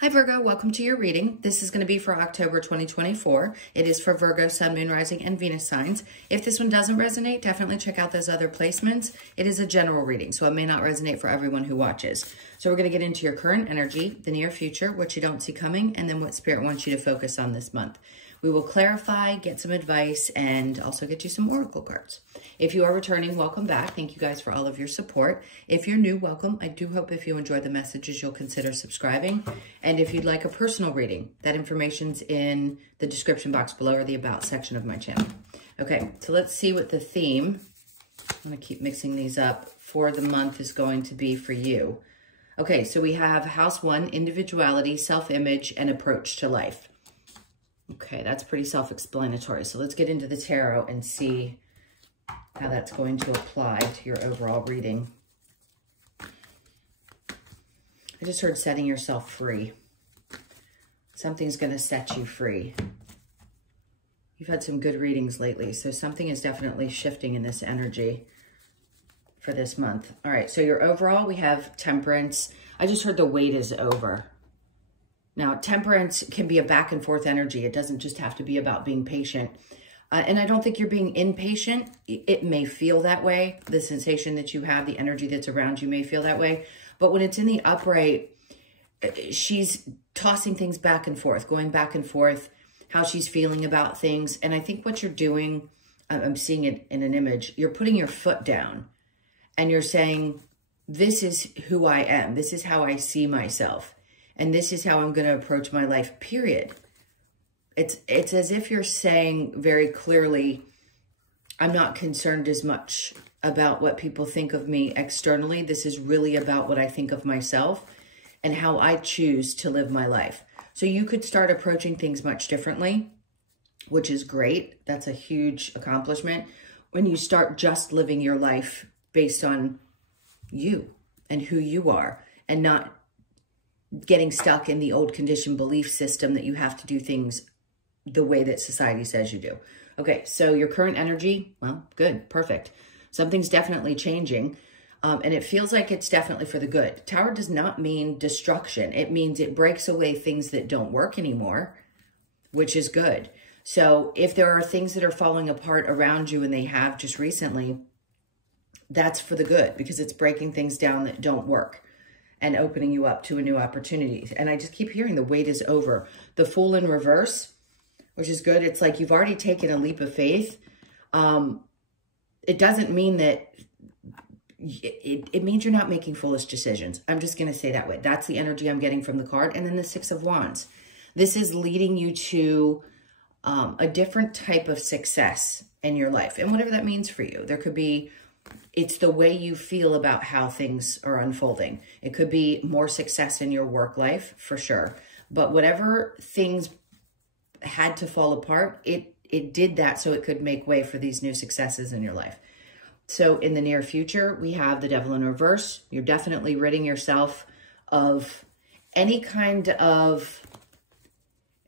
Hi Virgo, welcome to your reading. This is going to be for October 2024. It is for Virgo, Sun, Moon, Rising, and Venus signs. If this one doesn't resonate, definitely check out those other placements. It is a general reading, so it may not resonate for everyone who watches. So we're going to get into your current energy, the near future, what you don't see coming, and then what Spirit wants you to focus on this month. We will clarify, get some advice, and also get you some oracle cards. If you are returning, welcome back. Thank you guys for all of your support. If you're new, welcome. I do hope if you enjoy the messages, you'll consider subscribing. And if you'd like a personal reading, that information's in the description box below or the About section of my channel. Okay, so let's see what the theme, I'm going to keep mixing these up, for the month is going to be for you. Okay, so we have House 1, individuality, self-image, and approach to life. Okay, that's pretty self-explanatory. So let's get into the tarot and see how that's going to apply to your overall reading. I just heard setting yourself free. Something's going to set you free. You've had some good readings lately, so something is definitely shifting in this energy for this month. All right, so your overall, we have Temperance. I just heard the wait is over. Now, Temperance can be a back and forth energy. It doesn't just have to be about being patient. And I don't think you're being impatient. It may feel that way. The sensation that you have, the energy that's around you may feel that way. But when it's in the upright, she's tossing things back and forth, going back and forth, how she's feeling about things. And I think what you're doing, I'm seeing it in an image, you're putting your foot down and you're saying, this is who I am. This is how I see myself. And this is how I'm going to approach my life, period. It's as if you're saying very clearly, I'm not concerned as much about what people think of me externally. This is really about what I think of myself and how I choose to live my life. So you could start approaching things much differently, which is great. That's a huge accomplishment when you start just living your life based on you and who you are and not getting stuck in the old conditioned belief system that you have to do things the way that society says you do. Okay, so your current energy, well, good, perfect. Something's definitely changing, and it feels like it's definitely for the good. Tower does not mean destruction. It means it breaks away things that don't work anymore, which is good. So if there are things that are falling apart around you, and they have just recently, that's for the good because it's breaking things down that don't work and opening you up to a new opportunity. And I just keep hearing the wait is over. The Fool in reverse, which is good. It's like you've already taken a leap of faith. It doesn't mean that, it means you're not making foolish decisions. I'm just going to say that way. That's the energy I'm getting from the card. And then the Six of Wands. This is leading you to a different type of success in your life. And whatever that means for you. There could be, it's the way you feel about how things are unfolding. It could be more success in your work life, for sure. But whatever things had to fall apart, it did that so it could make way for these new successes in your life. So in the near future, we have the Devil in reverse. You're definitely ridding yourself of any kind of,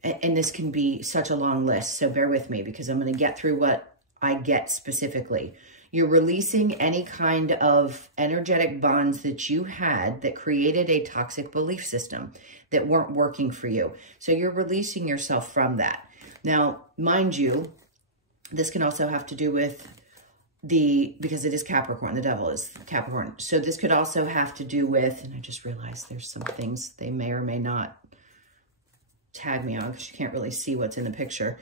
and this can be such a long list, so bear with me because I'm going to get through what I get specifically. You're releasing any kind of energetic bonds that you had that created a toxic belief system that weren't working for you. So you're releasing yourself from that. Now, mind you, this can also have to do with because it is Capricorn, the devil is Capricorn. So this could also have to do with, and I just realized there's some things they may or may not tag me on because you can't really see what's in the picture.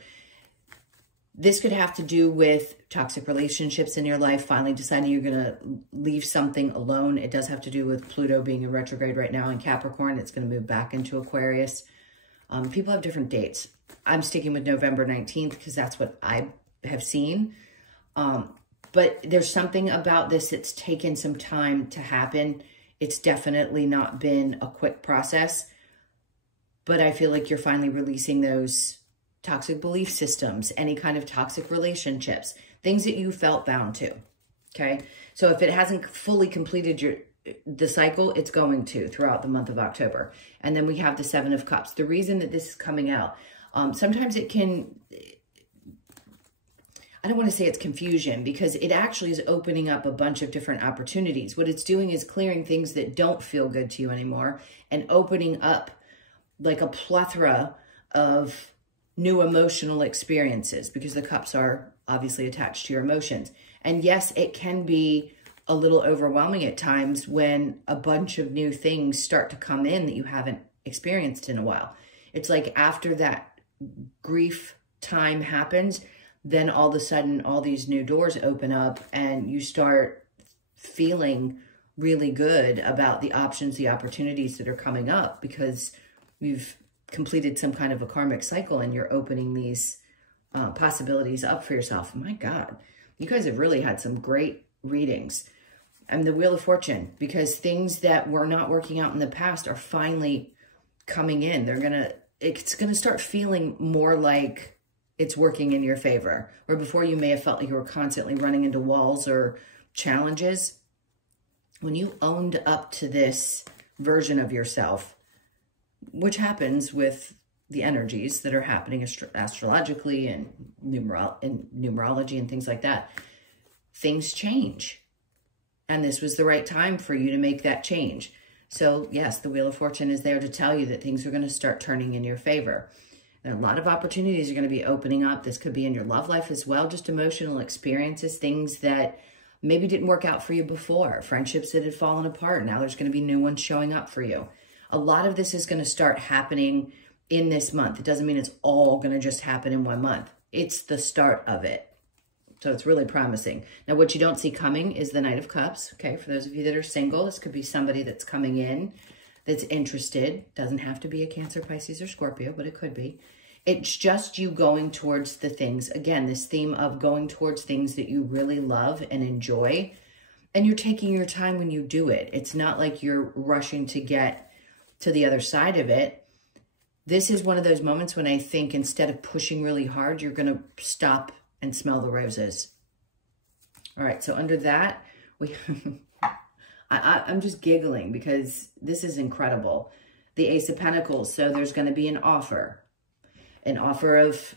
This could have to do with toxic relationships in your life, finally deciding you're going to leave something alone. It does have to do with Pluto being in retrograde right now in Capricorn. It's going to move back into Aquarius. People have different dates. I'm sticking with November 19th because that's what I have seen. But there's something about this that's taken some time to happen. It's definitely not been a quick process. But I feel like you're finally releasing those toxic belief systems, any kind of toxic relationships, things that you felt bound to, okay? So if it hasn't fully completed the cycle, it's going to throughout the month of October. And then we have the Seven of Cups. The reason that this is coming out, sometimes it can, I don't want to say it's confusion because it actually is opening up a bunch of different opportunities. What it's doing is clearing things that don't feel good to you anymore and opening up like a plethora of new emotional experiences, because the cups are obviously attached to your emotions. And yes, it can be a little overwhelming at times when a bunch of new things start to come in that you haven't experienced in a while. It's like after that grief time happens, then all of a sudden all these new doors open up and you start feeling really good about the options, the opportunities that are coming up, because you've completed some kind of a karmic cycle and you're opening these possibilities up for yourself. My God, you guys have really had some great readings. And the Wheel of Fortune, because things that were not working out in the past are finally coming in. It's gonna start feeling more like it's working in your favor. Where before you may have felt like you were constantly running into walls or challenges. When you owned up to this version of yourself, which happens with the energies that are happening astrologically and numerology and things like that, things change. And this was the right time for you to make that change. So yes, the Wheel of Fortune is there to tell you that things are going to start turning in your favor. And a lot of opportunities are going to be opening up. This could be in your love life as well, just emotional experiences, things that maybe didn't work out for you before, friendships that had fallen apart. Now there's going to be new ones showing up for you. A lot of this is going to start happening in this month. It doesn't mean it's all going to just happen in 1 month. It's the start of it. So it's really promising. Now, what you don't see coming is the Knight of Cups. Okay, for those of you that are single, this could be somebody that's coming in that's interested. Doesn't have to be a Cancer, Pisces, or Scorpio, but it could be. It's just you going towards the things. Again, this theme of going towards things that you really love and enjoy. And you're taking your time when you do it. It's not like you're rushing to get to the other side of it. This is one of those moments when I think instead of pushing really hard, you're going to stop and smell the roses. All right, so under that, I'm just giggling because this is incredible. The Ace of Pentacles, so there's going to be an offer of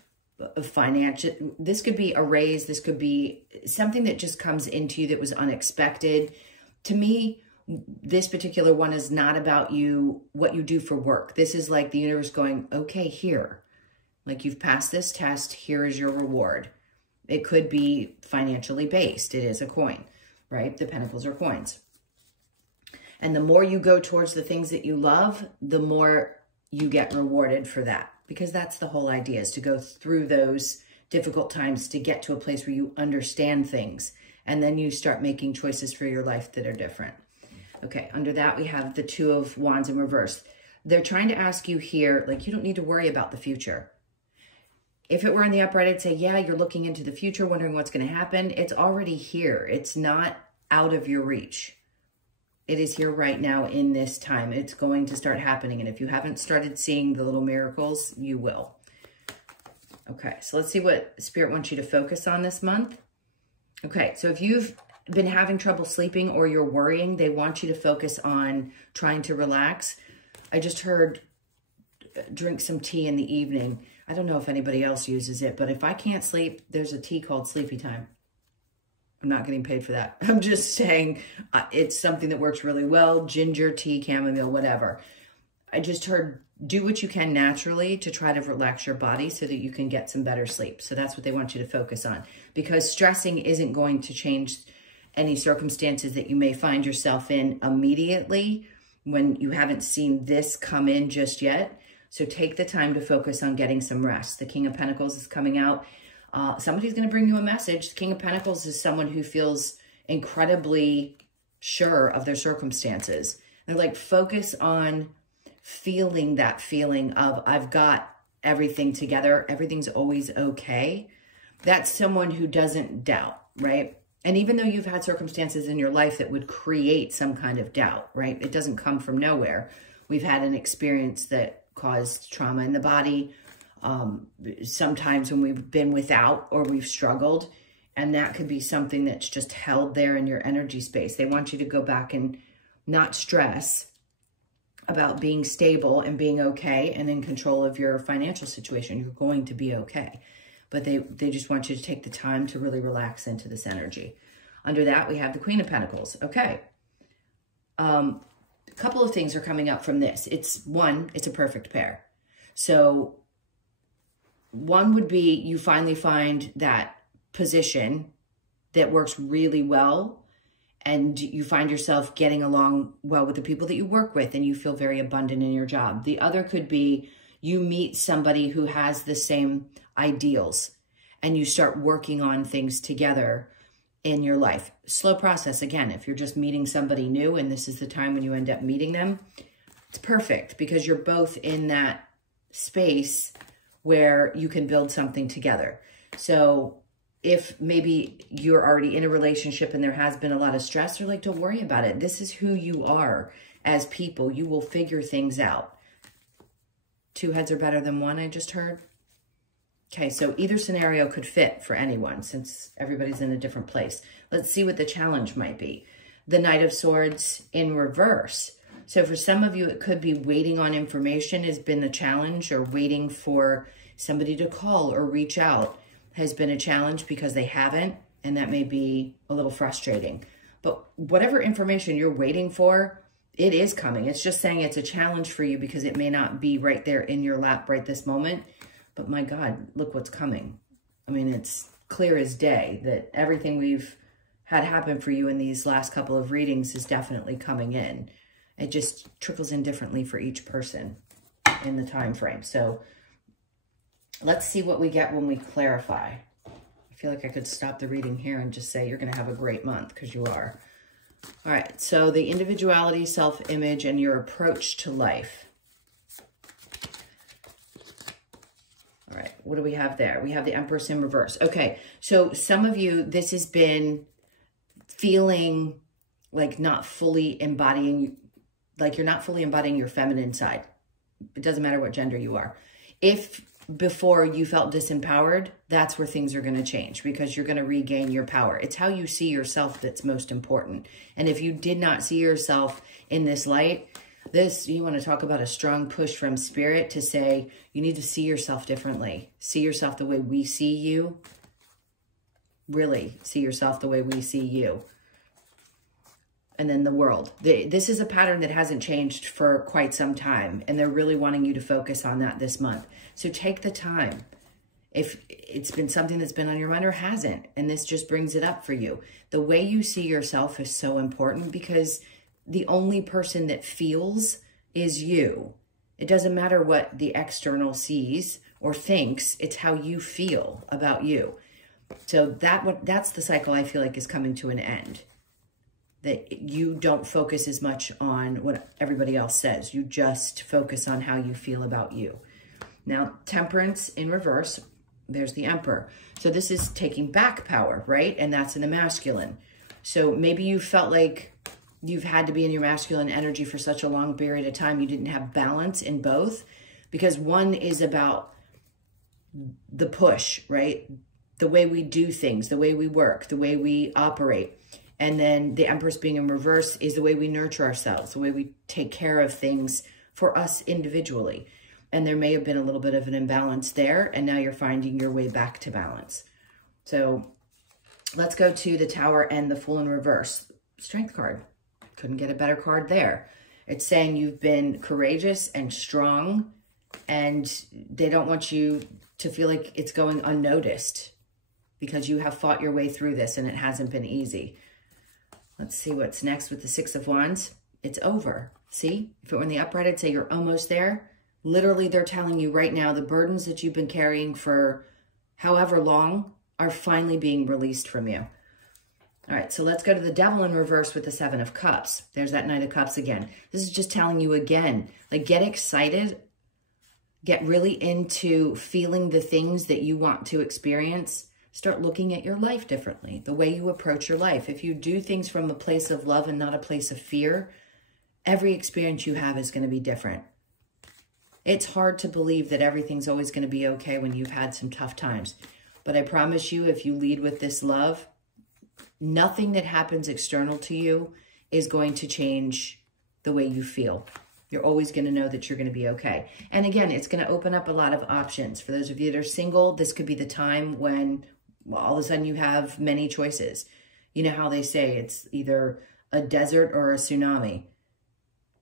financial. This could be a raise. This could be something that just comes into you that was unexpected. To me, this particular one is not about you, what you do for work. This is like the universe going, okay, here. Like you've passed this test, here is your reward. It could be financially based. It is a coin, right? The pentacles are coins. And the more you go towards the things that you love, the more you get rewarded for that. Because that's the whole idea, is to go through those difficult times to get to a place where you understand things. And then you start making choices for your life that are different. Okay, under that we have the Two of Wands in reverse. They're trying to ask you here, like, you don't need to worry about the future. If it were in the upright, I'd say, yeah, you're looking into the future, wondering what's going to happen. It's already here. It's not out of your reach. It is here right now in this time. It's going to start happening. And if you haven't started seeing the little miracles, you will. Okay, so let's see what Spirit wants you to focus on this month. Okay, so if you've been having trouble sleeping or you're worrying, they want you to focus on trying to relax. I just heard drink some tea in the evening. I don't know if anybody else uses it, but if I can't sleep, there's a tea called Sleepy Time. I'm not getting paid for that. I'm just saying it's something that works really well. Ginger tea, chamomile, whatever. I just heard do what you can naturally to try to relax your body so that you can get some better sleep. So that's what they want you to focus on, because stressing isn't going to change any circumstances that you may find yourself in immediately when you haven't seen this come in just yet. So take the time to focus on getting some rest. The King of Pentacles is coming out. Somebody's going to bring you a message. The King of Pentacles is someone who feels incredibly sure of their circumstances. They're like, focus on feeling that feeling of, I've got everything together. Everything's always okay. That's someone who doesn't doubt, right? And even though you've had circumstances in your life that would create some kind of doubt, right? It doesn't come from nowhere. We've had an experience that caused trauma in the body. Sometimes when we've been without or we've struggled, and that could be something that's just held there in your energy space. They want you to go back and not stress about being stable and being okay and in control of your financial situation. You're going to be okay. But they just want you to take the time to really relax into this energy. Under that, we have the Queen of Pentacles. Okay. a couple of things are coming up from this. It's a perfect pair. So one would be you finally find that position that works really well, and you find yourself getting along well with the people that you work with, and you feel very abundant in your job. The other could be you meet somebody who has the same ideals, and you start working on things together in your life. Slow process. Again, if you're just meeting somebody new and this is the time when you end up meeting them, it's perfect because you're both in that space where you can build something together. So if maybe you're already in a relationship and there has been a lot of stress, you're like, don't worry about it. This is who you are as people. You will figure things out. 2 heads are better than 1, I just heard. Okay, so either scenario could fit for anyone since everybody's in a different place. Let's see what the challenge might be. The Knight of Swords in reverse. So for some of you, it could be waiting on information has been the challenge, or waiting for somebody to call or reach out has been a challenge because they haven't, and that may be a little frustrating. But whatever information you're waiting for, it is coming. It's just saying it's a challenge for you because it may not be right there in your lap right this moment. But my God, look what's coming. I mean, it's clear as day that everything we've had happen for you in these last couple of readings is definitely coming in. It just trickles in differently for each person in the time frame. So let's see what we get when we clarify. I feel like I could stop the reading here and just say you're going to have a great month, because you are. All right, so the individuality, self-image, and your approach to life. All right, what do we have there? We have the Empress in reverse. Okay, so some of you, this has been feeling like not fully embodying, like you're not fully embodying your feminine side. It doesn't matter what gender you are. If before you felt disempowered, that's where things are going to change, because you're going to regain your power. It's how you see yourself that's most important. And if you did not see yourself in this light, you want to talk about a strong push from spirit to say, you need to see yourself differently. See yourself the way we see you. Really see yourself the way we see you. And then the world. This is a pattern that hasn't changed for quite some time, and they're really wanting you to focus on that this month. So take the time. If it's been something that's been on your mind or hasn't, and this just brings it up for you. The way you see yourself is so important, because the only person that feels is you. It doesn't matter what the external sees or thinks. It's how you feel about you. So that's the cycle I feel like is coming to an end. That you don't focus as much on what everybody else says. You just focus on how you feel about you. Now, Temperance in reverse, there's the Emperor. So this is taking back power, right? And that's in the masculine. So maybe you felt like you've had to be in your masculine energy for such a long period of time. You didn't have balance in both, because one is about the push, right? The way we do things, the way we work, the way we operate. And then the Empress being in reverse is the way we nurture ourselves, the way we take care of things for us individually. And there may have been a little bit of an imbalance there, and now you're finding your way back to balance. So let's go to the Tower and the Fool in reverse. Strength card. Couldn't get a better card there. It's saying you've been courageous and strong, and they don't want you to feel like it's going unnoticed, because you have fought your way through this and it hasn't been easy. Let's see what's next with the Six of Wands. It's over. See, if it were in the upright, I'd say you're almost there. Literally, they're telling you right now, the burdens that you've been carrying for however long are finally being released from you. All right, so let's go to the Devil in reverse with the Seven of Cups. There's that Knight of Cups again. This is just telling you again, like, get excited, get really into feeling the things that you want to experience. Start looking at your life differently, the way you approach your life. If you do things from a place of love and not a place of fear, every experience you have is going to be different. It's hard to believe that everything's always going to be okay when you've had some tough times. But I promise you, if you lead with this love, nothing that happens external to you is going to change the way you feel. You're always going to know that you're going to be okay. And again, it's going to open up a lot of options. For those of you that are single, this could be the time when all of a sudden you have many choices. You know how they say it's either a desert or a tsunami.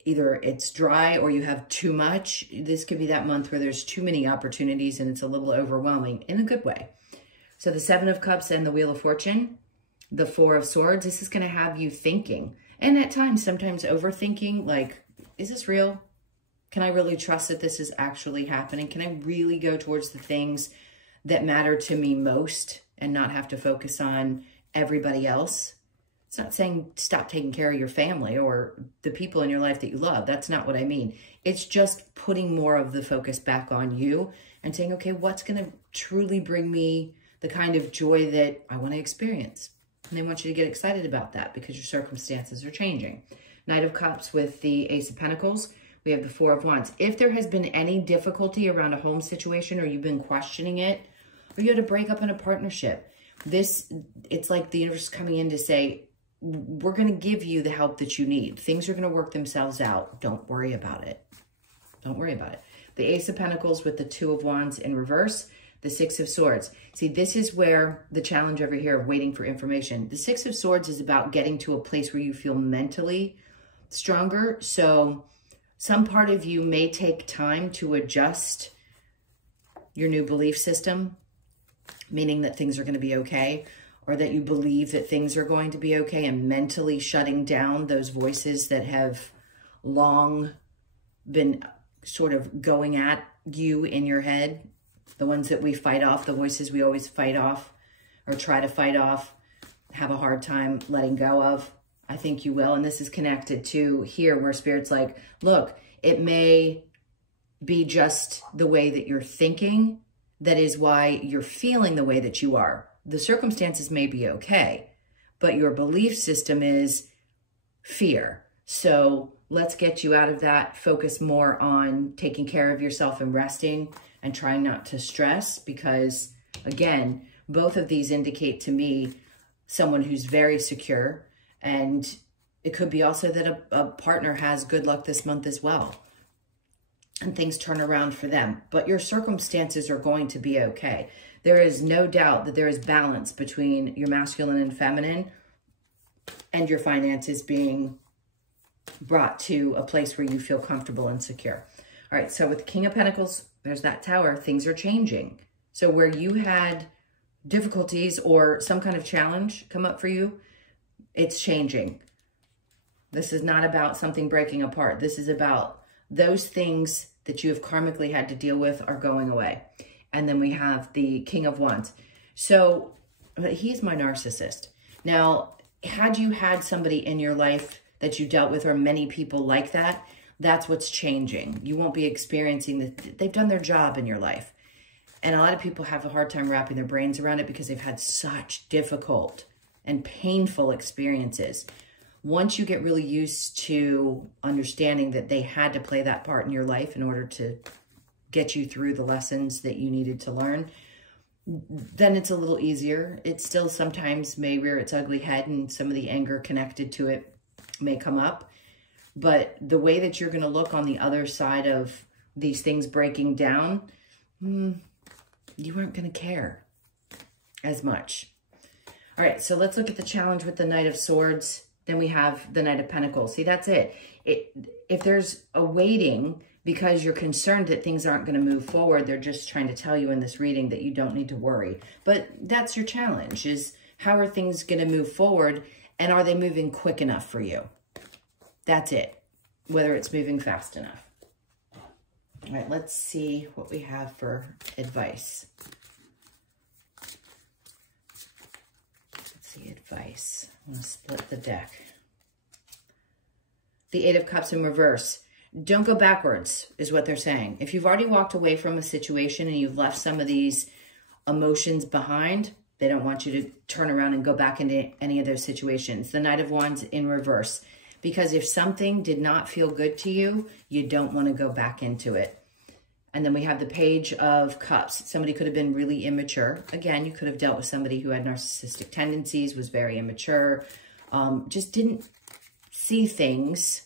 either it's dry or you have too much. This could be that month where there's too many opportunities and it's a little overwhelming in a good way. So the Seven of Cups and the Wheel of Fortune, the Four of Swords, this is going to have you thinking. And at times, sometimes overthinking, like, is this real? Can I really trust that this is actually happening? Can I really go towards the things that matter to me most and not have to focus on everybody else? It's not saying stop taking care of your family or the people in your life that you love. That's not what I mean. It's just putting more of the focus back on you and saying, okay, what's going to truly bring me the kind of joy that I want to experience? And they want you to get excited about that because your circumstances are changing. Knight of Cups with the Ace of Pentacles. We have the Four of Wands. If there has been any difficulty around a home situation or you've been questioning it, or you had to break up in a partnership, it's like the universe is coming in to say, we're going to give you the help that you need. Things are going to work themselves out. Don't worry about it. Don't worry about it. The Ace of Pentacles with the Two of Wands in reverse. The Six of Swords. See, this is where the challenge over here of waiting for information. The Six of Swords is about getting to a place where you feel mentally stronger. So some part of you may take time to adjust your new belief system, meaning that things are going to be okay, or that you believe that things are going to be okay, and mentally shutting down those voices that have long been sort of going at you in your head. The ones that we fight off, the voices we always fight off or try to fight off, have a hard time letting go of. I think you will. And this is connected to here where Spirit's like, look, it may be just the way that you're thinking. That is why you're feeling the way that you are. The circumstances may be okay, but your belief system is fear. So let's get you out of that. Focus more on taking care of yourself and resting and trying not to stress, because again, both of these indicate to me someone who's very secure, and it could be also that a partner has good luck this month as well and things turn around for them. But your circumstances are going to be okay. There is no doubt that there is balance between your masculine and feminine and your finances being brought to a place where you feel comfortable and secure. All right, so with the King of Pentacles, there's that Tower. Things are changing. So where you had difficulties or some kind of challenge come up for you, it's changing. This is not about something breaking apart. This is about those things that you have karmically had to deal with are going away. And then we have the King of Wands. So he's my narcissist. Now, had you had somebody in your life that you dealt with, or many people like that, that's what's changing. You won't be experiencing that. They've done their job in your life. And a lot of people have a hard time wrapping their brains around it because they've had such difficult and painful experiences. Once you get really used to understanding that they had to play that part in your life in order to get you through the lessons that you needed to learn, then it's a little easier. It still sometimes may rear its ugly head and some of the anger connected to it may come up. But the way that you're going to look on the other side of these things breaking down, you aren't going to care as much. All right, so let's look at the challenge with the Knight of Swords. Then we have the Knight of Pentacles. See, that's it. If there's a waiting because you're concerned that things aren't going to move forward, they're just trying to tell you in this reading that you don't need to worry. But that's your challenge, is how are things going to move forward, and are they moving quick enough for you? That's it, whether it's moving fast enough. All right, let's see what we have for advice. Let's see, advice. I'm going to split the deck. The Eight of Cups in reverse. Don't go backwards, is what they're saying. If you've already walked away from a situation and you've left some of these emotions behind, they don't want you to turn around and go back into any of those situations. The Knight of Wands in reverse. Because if something did not feel good to you, you don't want to go back into it. And then we have the Page of Cups. Somebody could have been really immature. Again, you could have dealt with somebody who had narcissistic tendencies, was very immature, just didn't see things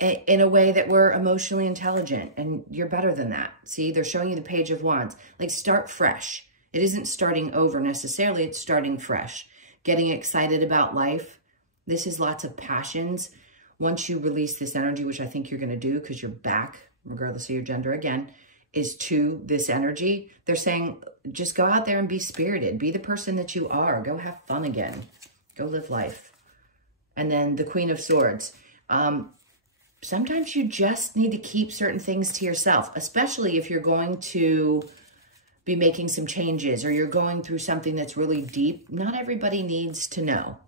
in a way that were emotionally intelligent. And you're better than that. See, they're showing you the Page of Wands. Like, start fresh. It isn't starting over necessarily. It's starting fresh. Getting excited about life. This is lots of passions. once you release this energy, which I think you're going to do because you're back, regardless of your gender again, is to this energy. They're saying, just go out there and be spirited. Be the person that you are. Go have fun again. Go live life. And then the Queen of Swords. Sometimes you just need to keep certain things to yourself, especially if you're going to be making some changes or you're going through something that's really deep. Not everybody needs to know.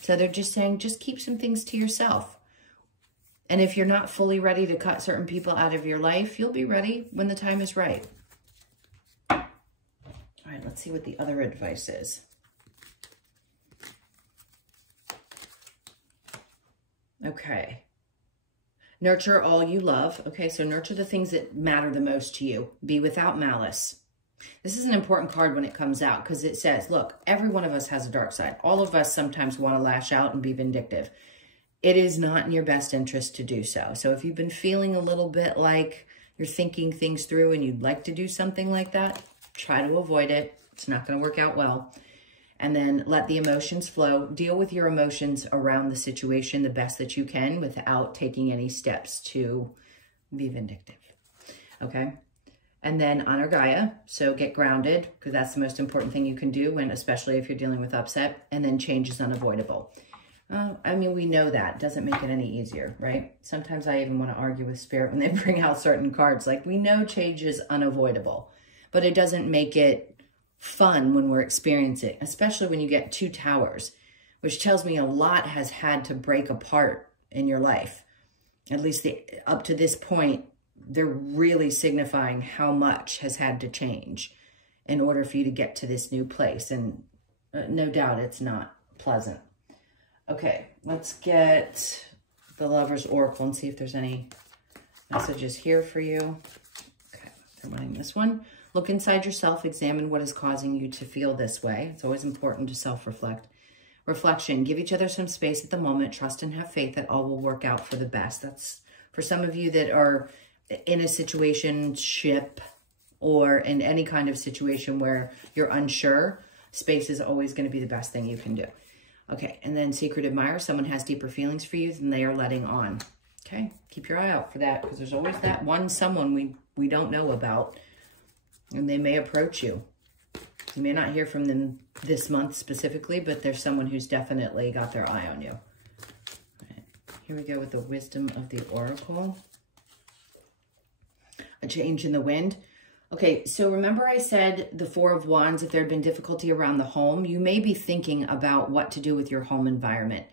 So they're just saying, just keep some things to yourself. And if you're not fully ready to cut certain people out of your life, you'll be ready when the time is right. All right, let's see what the other advice is. Okay. Nurture all you love. Okay, so nurture the things that matter the most to you. Be without malice. This is an important card when it comes out because it says, look, every one of us has a dark side. All of us sometimes want to lash out and be vindictive. It is not in your best interest to do so. So if you've been feeling a little bit like you're thinking things through and you'd like to do something like that, try to avoid it. It's not going to work out well. And then let the emotions flow. Deal with your emotions around the situation the best that you can without taking any steps to be vindictive. Okay? And then honor Gaia. So get grounded, because that's the most important thing you can do, and especially if you're dealing with upset. And then change is unavoidable. I mean, we know that. It doesn't make it any easier, right? Sometimes I even want to argue with Spirit when they bring out certain cards. Like, we know change is unavoidable, but it doesn't make it fun when we're experiencing, especially when you get 2 towers, which tells me a lot has had to break apart in your life. At least up to this point, they're really signifying how much has had to change in order for you to get to this new place. And no doubt it's not pleasant. Okay, let's get the Lover's Oracle and see if there's any messages here for you. Okay, they're wanting this one. Look inside yourself, examine what is causing you to feel this way. It's always important to self-reflect. Reflection, give each other some space at the moment. Trust and have faith that all will work out for the best. That's for some of you that are in a situationship or in any kind of situation where you're unsure. Space is always going to be the best thing you can do. Okay, and then Secret Admirer, someone has deeper feelings for you than they are letting on. Okay, keep your eye out for that because there's always that one someone we don't know about. And they may approach you. You may not hear from them this month specifically, but there's someone who's definitely got their eye on you. All right. Here we go with the Wisdom of the Oracle. A change in the wind. Okay, so remember I said the Four of Wands, if there had been difficulty around the home, you may be thinking about what to do with your home environment.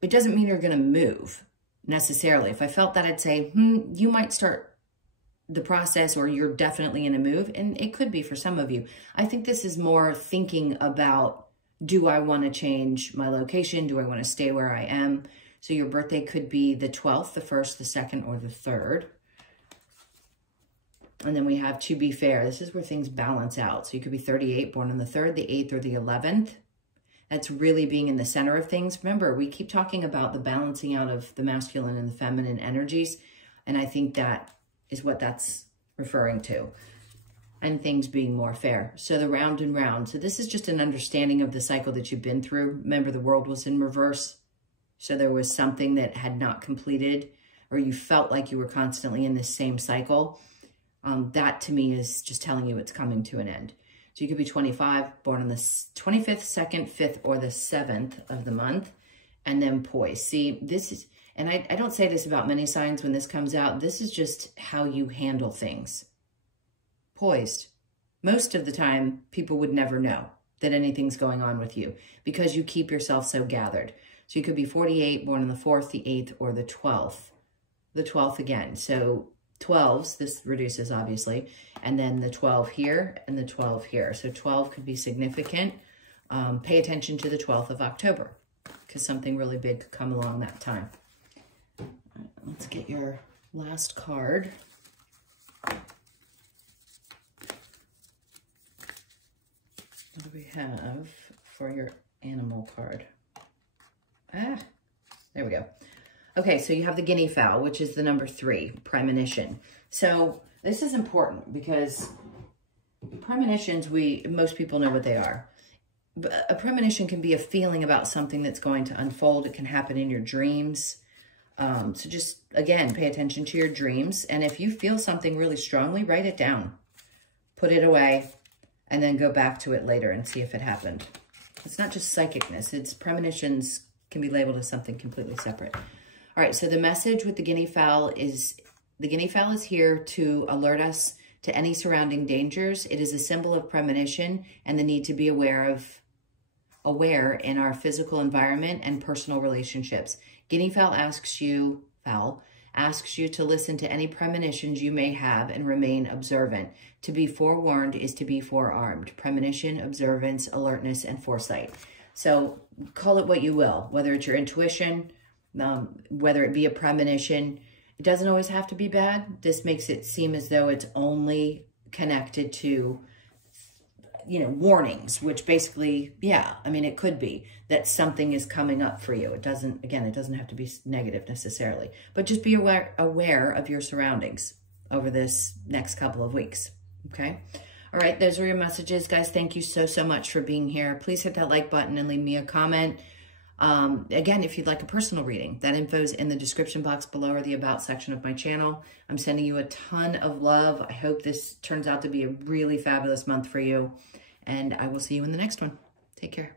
It doesn't mean you're going to move necessarily. If I felt that, I'd say, you might start the process, or you're definitely in a move, and it could be for some of you. I think this is more thinking about, do I want to change my location? Do I want to stay where I am? So your birthday could be the 12th, the 1st, the 2nd, or the 3rd. And then we have To Be Fair. This is where things balance out. So you could be 38, born on the 3rd, the 8th, or the 11th. That's really being in the center of things. Remember, we keep talking about the balancing out of the masculine and the feminine energies, and I think that is what that's referring to, and things being more fair. So the round and round. So this is just an understanding of the cycle that you've been through. Remember, the world was in reverse. So there was something that had not completed, or you felt like you were constantly in this same cycle. That to me is just telling you it's coming to an end. So you could be 25, born on the 25th, 2nd, 5th, or the 7th of the month, and then poised. See, this is, and I don't say this about many signs when this comes out, this is just how you handle things. Poised. Most of the time, people would never know that anything's going on with you because you keep yourself so gathered. So you could be 48, born on the 4th, the 8th, or the 12th. The 12th again. So 12s, this reduces obviously, and then the 12 here and the 12 here. So 12 could be significant. Pay attention to the 12th of October because something really big could come along that time. Let's get your last card. What do we have for your animal card? There we go. Okay, so you have the guinea fowl, which is the number 3, premonition. So this is important because premonitions, most people know what they are. But a premonition can be a feeling about something that's going to unfold. It can happen in your dreams. So just, again, pay attention to your dreams. And if you feel something really strongly, write it down. Put it away, and then go back to it later and see if it happened. It's not just psychicness. It's premonitions can be labeled as something completely separate. All right, so the message with the guinea fowl is, the guinea fowl is here to alert us to any surrounding dangers. It is a symbol of premonition and the need to be aware in our physical environment and personal relationships. Guinea fowl asks you to listen to any premonitions you may have and remain observant. To be forewarned is to be forearmed. Premonition, observance, alertness, and foresight. So call it what you will, whether it's your intuition, whether it be a premonition. It doesn't always have to be bad. This makes it seem as though it's only connected to, you know, warnings, which basically, yeah, I mean, it could be that something is coming up for you. It doesn't, again, it doesn't have to be negative necessarily, but just be aware of your surroundings over this next couple of weeks, okay? All right, those are your messages, guys. Thank you so, so much for being here. Please hit that like button and leave me a comment. Again, if you'd like a personal reading, that info is in the description box below or the about section of my channel. I'm sending you a ton of love. I hope this turns out to be a really fabulous month for you, and I will see you in the next one. Take care.